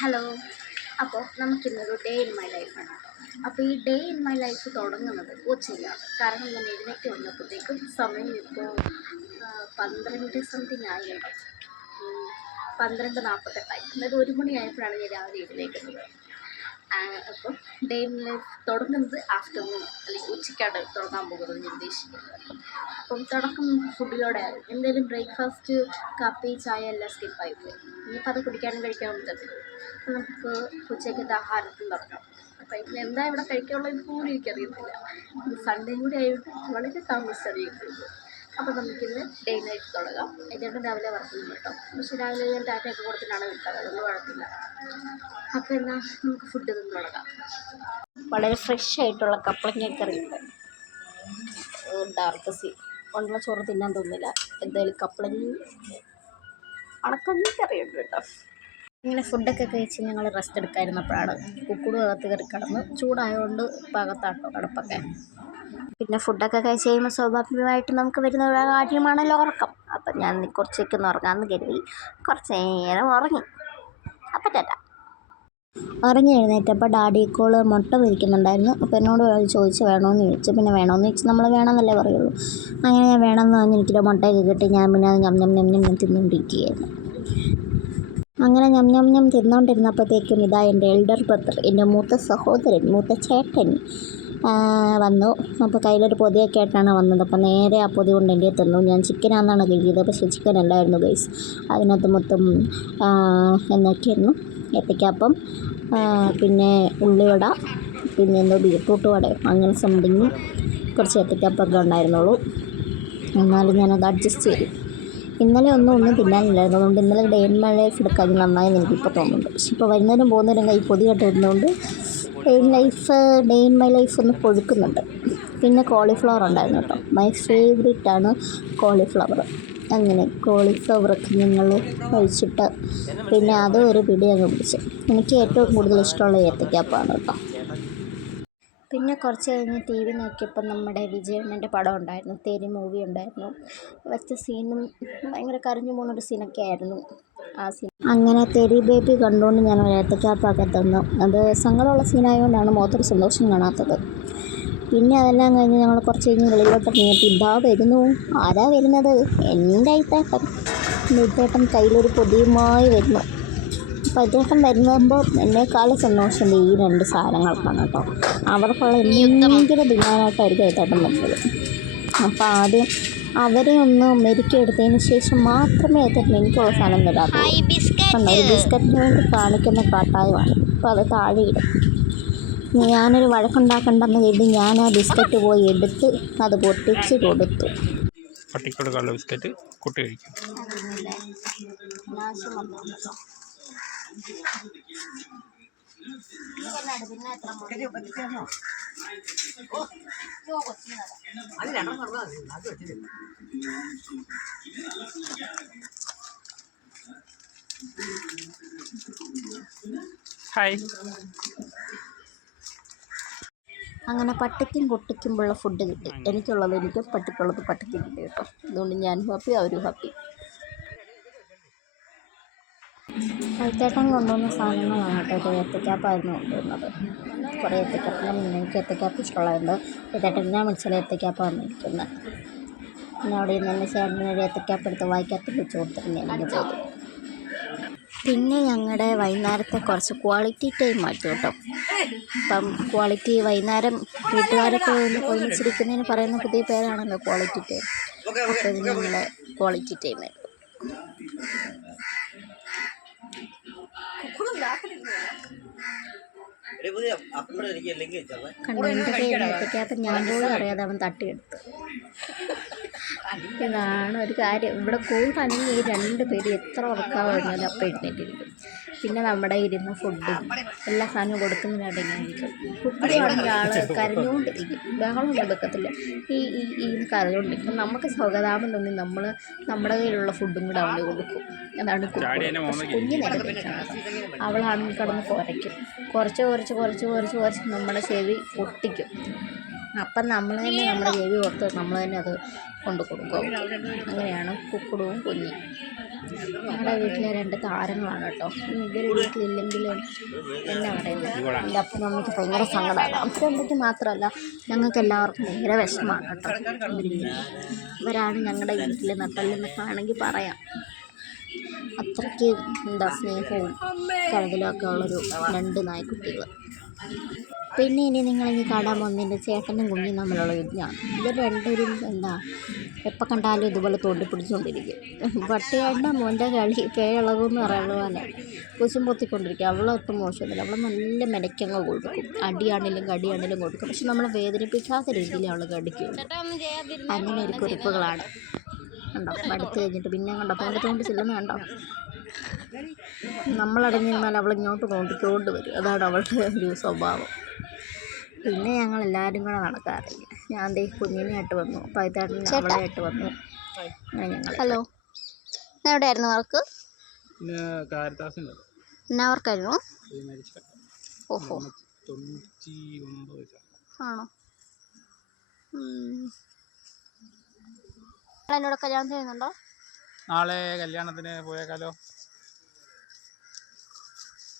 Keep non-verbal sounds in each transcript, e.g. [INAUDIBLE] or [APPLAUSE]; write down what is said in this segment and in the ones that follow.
Hello അപ്പോൾ നമുക്കിന്നൊരു day in my ലൈഫാണ് അപ്പോൾ ഈ ഡേ ഇൻ മൈ ലൈഫ് തുടങ്ങുന്നത് കൊച്ചിയിലാണ് കാരണം ഞാൻ എഴുന്നേറ്റ് വന്നപ്പോഴത്തേക്കും സമയം ഇപ്പോൾ പന്ത്രണ്ട് സംതിങ് ആയിട്ടുണ്ട്. പന്ത്രണ്ട് നാൽപ്പത്തെട്ടായി അതായത് ഒരു മണിയായപ്പോഴാണ് ഞാൻ രാവിലെ എഴുന്നേക്കുന്നത് അപ്പം ഡേ ലൈഫ് തുടങ്ങുന്നത് ആഫ്റ്റർനൂൺ അല്ലെങ്കിൽ ഉച്ചയ്ക്കാണ് തുടങ്ങാൻ പോകുന്നത് ഞാൻ ഉദ്ദേശിക്കുന്നത്. അപ്പം തുടക്കം ഫുഡിലൂടെ ആകും എന്തായാലും ബ്രേക്ക്ഫാസ്റ്റ് കാപ്പി ചായ എല്ലാം സ്കിപ്പായി പോയി. ഇനിയിപ്പോൾ അത് കുടിക്കാനും കഴിക്കാനും പറ്റത്തില്ല. അപ്പം നമുക്ക് ഉച്ചയ്ക്കത്തെ ആഹാരത്തിൽ തുടങ്ങാം. അപ്പം ഇന്ന് എന്താ ഇവിടെ കഴിക്കാനുള്ളത് പോലും എനിക്കറിയത്തില്ല. സൺഡേ കൂടി ആയിട്ട് വളരെ താമസിച്ചറിയുള്ളൂ അപ്പോൾ നമുക്കിന്ന് ഡേ നൈറ്റ് തുടങ്ങാം. എന്റെ രാവിലെ വർക്ക് ചെയ്യും കേട്ടോ. പക്ഷേ രാവിലെ ഞാൻ ടാറ്റയൊക്കെ കൊടുത്തിട്ടാണ് വിട്ടത്. അതൊന്നും കുഴപ്പമില്ല. അപ്പോൾ എന്നാൽ നമുക്ക് ഫുഡ് നിന്ന് തുടങ്ങാം. വളരെ ഫ്രഷ് ആയിട്ടുള്ള കപ്പളങ്ങ കറിയുണ്ട് ഡാർക്ക് സീ ഉള്ള ചോറ് തിന്നാൻ തോന്നില്ല എന്തായാലും കപ്പളങ്ങി അണക്കഞ്ഞിക്കറി കറിയുണ്ട് കേട്ടോ. ഇങ്ങനെ ഫുഡൊക്കെ കഴിച്ച് ഞങ്ങൾ റെസ്റ്റ് എടുക്കാതിരുന്നപ്പോഴാണ് കുക്കുട് അകത്ത് കയറി കിടന്ന് ചൂടായതുകൊണ്ട് പാകത്താട്ടോ കിടപ്പൊക്കെ. പിന്നെ ഫുഡൊക്കെ കഴിച്ച് കഴിയുമ്പോൾ സ്വാഭാവികമായിട്ട് നമുക്ക് വരുന്ന ഒരു കാര്യമാണല്ലോ ഉറക്കം. അപ്പം ഞാൻ കുറച്ചൊക്കെ ഒന്ന് ഉറങ്ങാമെന്ന് കരുതി കുറച്ച് നേരം ഉറങ്ങി. അപ്പം ചേട്ടാ ഉറങ്ങി എഴുന്നേറ്റപ്പോൾ ഡാഡി കോൾ മുട്ട പൊരിക്കുന്നുണ്ടായിരുന്നു. അപ്പോൾ എന്നോട് ചോദിച്ച് വേണമെന്ന് ചോദിച്ചു. പിന്നെ വേണമെന്ന് ചോദിച്ചു. നമ്മൾ വേണമെന്നല്ലേ പറയുള്ളൂ? അങ്ങനെ ഞാൻ വേണമെന്ന് പറഞ്ഞ് എനിക്കൊരു മുട്ടയൊക്കെ കിട്ടി. ഞാൻ പിന്നെ അത് ഞം ഞം ഞം ഞം തിന്നുകൊണ്ടിരിക്കുകയായിരുന്നു അങ്ങനെ ഞം ഞം ഞം തിന്നുകൊണ്ടിരുന്നപ്പോഴത്തേക്കും ഇതാ എന്റെ എൽഡർ ബ്രദർ എന്റെ മൂത്ത സഹോദരൻ മൂത്ത ചേട്ടൻ വന്നു. അപ്പോൾ കയ്യിലൊരു പൊതിയൊക്കെ ആയിട്ടാണ് വന്നത്. അപ്പോൾ നേരെ ആ പൊതി കൊണ്ട് എന്റെ തന്നു ഞാൻ ചിക്കനാണെന്നാണ് കരുതിയത് പക്ഷേ ചിക്കൻ അല്ലായിരുന്നു ഗൈസ്. അതിനകത്ത് മൊത്തം എന്നൊക്കെയായിരുന്നു ഏത്തയ്ക്കാപ്പം പിന്നെ ഉള്ളിവട പിന്നെ എന്തോ ബീട്രൂട്ട് വട അങ്ങനെ സംതിങ് കുറച്ച് ഏത്തയ്ക്കാപ്പൊക്കെ ഉണ്ടായിരുന്നുള്ളൂ. എന്നാലും ഞാനത് അഡ്ജസ്റ്റ് ചെയ്തു. ഇന്നലെ ഒന്നും ഒന്നും തിന്നാനില്ലായിരുന്നു. അതുകൊണ്ട് ഇന്നലെ ഡേ മഴ ലൈഫ് എടുക്കാൻ നന്നായി എനിക്കിപ്പോൾ തോന്നുന്നുണ്ട്. പക്ഷെ ഇപ്പോൾ വരുന്നതിനും പോകുന്നതിനും കൈ പൊതി കെട്ടിരുന്നതുകൊണ്ട് day life day in my life ഒന്ന് കൊഴുക്കുന്നുണ്ട് പിന്നെ കോളിഫ്ലവർ ഉണ്ടായിരുന്നു കേട്ടോ. മൈ ഫേവറേറ്റ് ആണ് കോളിഫ്ലവർ. അങ്ങനെ കോളിഫ്ലവറൊക്കെ ഞങ്ങൾ കഴിച്ചിട്ട് പിന്നെ അത് ഒരു പിടി അങ്ങ് പിടിച്ചു എനിക്ക് ഏറ്റവും കൂടുതൽ ഇഷ്ടമുള്ള ഏത്തക്കാപ്പാണ് കേട്ടോ. പിന്നെ കുറച്ച് കഴിഞ്ഞ് ടി വി നോക്കിയപ്പോൾ നമ്മുടെ വിജയണ്ണന്റെ പടം ഉണ്ടായിരുന്നു. തേരി മൂവി ഉണ്ടായിരുന്നു. വെച്ച സീനും ഭയങ്കര കരഞ്ഞു പോകുന്നൊരു സീനൊക്കെ ആയിരുന്നു. ആ സീൻ അങ്ങനെ തെരി ബേബി കണ്ടുകൊണ്ട് ഞാൻ ഒരു ഏത്തക്കാപ്പൊക്കെ തന്നു അത് സങ്കടമുള്ള സീനായതുകൊണ്ടാണ് മുഖത്തൊരു സന്തോഷം കാണാത്തത്. പിന്നെ അതെല്ലാം കഴിഞ്ഞ് ഞങ്ങൾ കുറച്ച് കഴിഞ്ഞ് വെളിയിലോട്ട് ഇറങ്ങിയപ്പോൾ ഇതാ വരുന്നു. ആരാ വരുന്നത്? എന്റെ ഇത്തേട്ടൻ എന്റെ ഇത്തേട്ടൻ കയ്യിലൊരു പൊതിയുമായി വരുന്നു. അപ്പോൾ ഇദ്ദേഹം വരുമ്പോൾ എന്നെക്കാളും സന്തോഷം ഈ രണ്ട് സാധനങ്ങൾക്കാണ് കേട്ടോ. അവർക്കുള്ള എന്തെങ്കിലും തിന്നാനായിട്ടായിരിക്കും ഇദ്ദേഹം വരുന്നത് അപ്പോൾ ആദ്യം അവരെ ഒന്ന് മെരുക്കിയെടുത്തതിന് ശേഷം മാത്രമേ അതിന് എനിക്കുള്ള സാധനം വരാറുള്ളൂ ഒരു ബിസ്ക്കറ്റിന് വേണ്ടി കാണിക്കുന്ന കാട്ടായമാണ് അപ്പോൾ അത് താഴെയിടും ഞാനൊരു വഴക്കുണ്ടാക്കണ്ടെന്ന് കരുതി ഞാൻ ആ ബിസ്ക്കറ്റ് പോയി എടുത്ത് അത് പൊട്ടിച്ച് കൊടുത്തു. പട്ടിക്കൊടുക്കാനുള്ള ബിസ്ക്കറ്റ് കുട്ടി കഴിക്കും. ഹായ് അങ്ങനെ പട്ടിക്കും കുട്ടിക്കുമ്പോഴുള്ള ഫുഡ് കിട്ടി. എനിക്കുള്ളത് എനിക്ക് പട്ടിക്കുള്ളത് പട്ടിക്ക് കിട്ടി കേട്ടോ. അതുകൊണ്ട് ഞാനും ഹാപ്പി അവരും ഹാപ്പി കൈത്തേട്ടൻ കൊണ്ടുവന്ന സാധനങ്ങളാണ് കേട്ടോ. ഇത് ഏത്തക്കാപ്പായിരുന്നു കൊണ്ടുവന്നത്. കുറേ ഏത്തക്കാപ്പം എനിക്ക് ഏത്തക്കാപ്പ് ഇഷ്ടമുള്ളതുണ്ട് ഞാൻ എത്തിക്കാപ്പാണ് ഏത്തക്കാപ്പാണ് ഇരിക്കുന്നത്. പിന്നെ അവിടെ നിന്ന് തന്നെ ചേട്ടനൊരു ഏത്തക്കാപ്പ് എടുത്ത് വായിക്കാത്ത വെച്ച് കൊടുത്തിട്ടുണ്ട് ഞാൻ ചെയ്തു പിന്നെ ഞങ്ങളുടെ വൈകുന്നേരത്തെ കുറച്ച് ക്വാളിറ്റി ടൈം മാറ്റി കേട്ടോ. ഇപ്പം ക്വാളിറ്റി വൈകുന്നേരം വീട്ടുകാരൊക്കെ ഒന്നിച്ചിരിക്കുന്നതിന് പറയുന്ന പുതിയ പേരാണല്ലോ ക്വാളിറ്റി ടൈം അപ്പോൾ ഇത് ഞങ്ങളുടെ ക്വാളിറ്റി ടൈം ഞാൻ പോലും അറിയാതെ അവൻ തട്ടിയെടുത്തു. ഇതാണ് ഒരു കാര്യം. ഇവിടെ കൂടുതലും ഈ രണ്ട് പേര് എത്ര ഉറക്കാൻ പറഞ്ഞാലും അപ്പം എഴുന്നേറ്റിരിക്കും. പിന്നെ നമ്മുടെ ഇരുന്ന് ഫുഡും എല്ലാ സാധനവും കൊടുക്കുന്നതിനിടയിലായിരിക്കും കുട്ടിയാണെങ്കിൽ ആൾ കരഞ്ഞുകൊണ്ടിരിക്കും. ബഹളം കൊടുക്കത്തില്ല ഈ ഈ ഈ കരഞ്ഞുകൊണ്ടിരിക്കും. നമുക്ക് സ്വഗതാപം തോന്നി നമ്മൾ നമ്മുടെ കയ്യിലുള്ള ഫുഡും കൂടെ അവന് കൊടുക്കും. അതാണ് കുഞ്ഞിനെ അവളാണെങ്കിൽ കിടന്ന് കുറയ്ക്കും കുറച്ച് കുറച്ച് കുറച്ച് കുറച്ച് കുറച്ച് നമ്മുടെ ചെവി പൊട്ടിക്കും. അപ്പം നമ്മൾ തന്നെ നമ്മുടെ ചെവി ഓർത്ത് നമ്മൾ തന്നെ അത് കൊണ്ട് കൊടുക്കും അങ്ങനെയാണ് കുക്കുടവും കുഞ്ഞി. ഞങ്ങളുടെ വീട്ടിലെ രണ്ട് താരങ്ങളാണ് കേട്ടോ. ഇവർ വീട്ടിലില്ലെങ്കിലും എന്നാ പറയുന്നത് എന്റെ അപ്പനും അമ്മയ്ക്ക് ഭയങ്കര സങ്കടമാണ്. അപ്പനും അമ്മയ്ക്ക് മാത്രമല്ല ഞങ്ങൾക്ക് എല്ലാവർക്കും ഭയങ്കര വിഷമമാണ് കേട്ടോ. ഇവരാണ് ഞങ്ങളുടെ വീട്ടിൽ നട്ടല്ലെന്നൊക്കെ വേണമെങ്കിൽ പറയാം. അത്രയ്ക്ക് എന്താ സ്നേഹവും കരുതലും ഉള്ളൊരു രണ്ട് നായ്ക്കുട്ടികൾ പിന്നെ ഇനി നിങ്ങൾ നിങ്ങളിനി കാണാൻ പോകുന്നതിന്റെ ചേട്ടനും കുഞ്ഞും തമ്മിലുള്ള യുദ്ധമാണ് ഇവർ രണ്ടുപേരും എന്താ എപ്പോൾ കണ്ടാലും ഇതുപോലെ തോണ്ടി പിടിച്ചുകൊണ്ടിരിക്കും പട്ടിയാടിന്റെ മോന്റെ കളി പേയളവെന്ന് പറയുന്ന പോലെ കുശും പൊത്തിക്കൊണ്ടിരിക്കും. അവളൊട്ടും മോശമൊന്നുമില്ല. അവൾ നല്ല മെനക്കങ്ങ് കൊടുക്കും. അടിയാണെങ്കിലും കടിയാണെങ്കിലും കൊടുക്കും. പക്ഷെ നമ്മളെ വേദനിപ്പിക്കാത്ത രീതിയിൽ അവൾ കടിക്കും. അങ്ങനെ ഒരു കുറിപ്പുകളാണ്. കണ്ടോ? അടുത്ത് കഴിഞ്ഞിട്ട് പിന്നെ കണ്ടോ? തോണ്ടി തോണ്ടി ചെല്ലുന്ന കണ്ടോ? നമ്മളടങ്ങിയിരുന്നാൽ അവൾ ഇങ്ങോട്ട് തോണ്ടിക്കൊണ്ട് വരും അതാണ് അവളുടെ ഒരു സ്വഭാവം. പിന്നെ ഞങ്ങൾ എല്ലാവരും കൂടെ നടക്കാറില്ല ഞാൻ ദേ കുഞ്ഞിനെയായിട്ട് വന്നു. പൈത്താട്ടിന് അവളായിട്ട് വന്നു. ഞങ്ങൾ ഹലോ. എവിടെയായിരുന്നു വർക്ക്? എന്നാ വർക്കായിരുന്നു ഓഹോ. ആണോ? എന്നോട് കല്യാണം ചെയ്യുന്നുണ്ടോ? നാളെ കല്യാണത്തിന് പോയേക്കാലോ.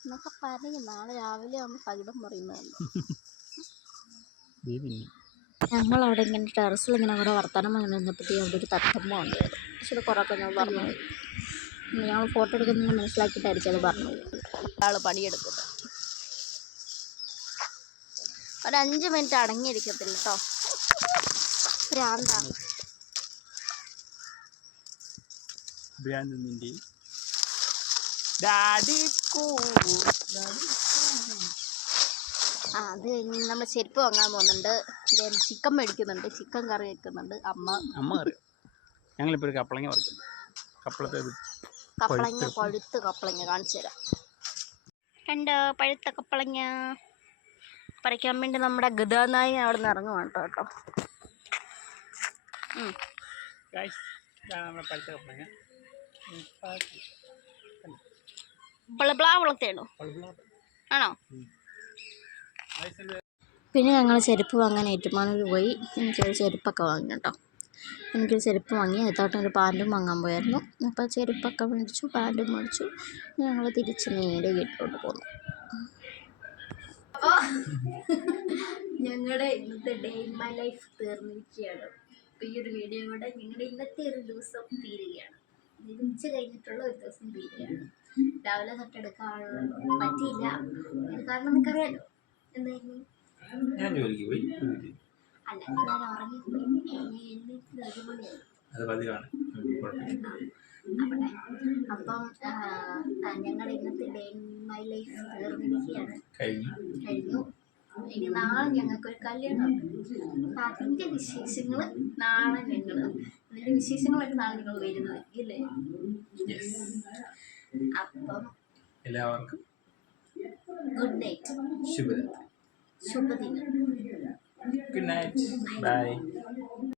എന്നൊക്കെ പറഞ്ഞു നാളെ രാവിലെ ആകുമ്പോൾ സഹിതം പറയുന്നതല്ലോ [LAUGHS] ഞങ്ങൾ അവിടെ ഇങ്ങനെ ടെറസിൽ ഇങ്ങനെ അവിടെ വർത്തമാനം പറഞ്ഞു നിന്നപ്പോഴത്തേക്കും അവിടെ ഒരു തത്തമ്മ ഉണ്ടായിരുന്നു പക്ഷേ അത് കുറേ ഞാൻ പറഞ്ഞു പോയി. ഞങ്ങൾ ഫോട്ടോ എടുക്കുന്നത് മനസ്സിലാക്കിയിട്ടായിരിക്കും അത് പറഞ്ഞു ആൾ പണിയെടുക്കുന്നത് ഒരു അഞ്ച് മിനിറ്റ് അടങ്ങിയിരിക്കത്തില്ല കേട്ടോ. ഭ്രാന്താണ് ഭ്രാന്തിന്റെ ഡാഡി കൂ ആ അത് കഴിഞ്ഞ് നമ്മൾ ചെരുപ്പ് വാങ്ങാൻ പോകുന്നുണ്ട്. ചിക്കൻ മേടിക്കുന്നുണ്ട്. ചിക്കൻ കറി വെക്കുന്നുണ്ട് അമ്മ. അമ്മ അറിയാം ഞങ്ങളിപ്പോൾ ഒരു കപ്പളങ്ങ പറിക്കുന്നു കപ്പളത്തെ കപ്പളങ്ങ പഴുത്ത്. കപ്പളങ്ങ കാണിച്ചു തരാം. കണ്ടോ? പഴുത്ത കപ്പളങ്ങ പറിക്കാൻ വേണ്ടി നമ്മുടെ ഗതാനായി അവിടെ നിന്ന് ഇറങ്ങുവാണ് കേട്ടോ കേട്ടോ. ഉം. ഇതാണ് നമ്മുടെ പഴുത്ത കപ്പളങ്ങ പഴുത്ത ആണോ? പിന്നെ ഞങ്ങൾ ചെരുപ്പ് വാങ്ങാൻ ഏറ്റുമാനൂർ പോയി. എനിക്കൊരു ചെരുപ്പൊക്കെ വാങ്ങി കേട്ടോ. എനിക്കൊരു ചെരുപ്പ് വാങ്ങി അതിത്തോട്ടം ഒരു പാന്റും വാങ്ങാൻ പോയായിരുന്നു. അപ്പോൾ ചെരുപ്പൊക്കെ മേടിച്ചു പാന്റും മേടിച്ചു. ഞങ്ങൾ തിരിച്ച് നേരെ വീട്ടിലോട്ട് പോന്നു. അപ്പോൾ ഞങ്ങളുടെ ഇന്നത്തെ ഡേ മൈ ലൈഫ് തീർന്നിരിക്കുകയാണ്. അപ്പോൾ ഈ ഒരു വീഡിയോ കൂടെ ഞങ്ങളുടെ ഇന്നത്തെ ഒരു ദിവസം തീരുകയാണ്. ഉച്ച കഴിഞ്ഞിട്ടുള്ള ഒരു ദിവസം തീരുകയാണ്. രാവിലെ തൊട്ടെടുക്കാൻ പറ്റിയില്ല. കാരണം എന്തായിരുന്നു ഞാൻ ജോലിക്ക് പോയി. അത് പതിവാണ്. അപ്പം ഞങ്ങൾ ഇന്നത്തെ ഡേ ഇൻ മൈ ലൈഫ് തീർന്നിരിക്കുകയാണ്. കഴിഞ്ഞു. കഴിഞ്ഞു. ഇനി നാളെ ഞങ്ങൾക്കൊരു കല്യാണം അപ്പം അതിന്റെ വിശേഷങ്ങൾ നാളെ ഞങ്ങൾ. അതിന്റെ വിശേഷങ്ങളായിട്ട് നാളെ നിങ്ങൾ വരുന്നത് ഇല്ലേ യെസ് അപ്പം എല്ലാവർക്കും good night. Shubhadi. Shubhadi. Good night. Bye.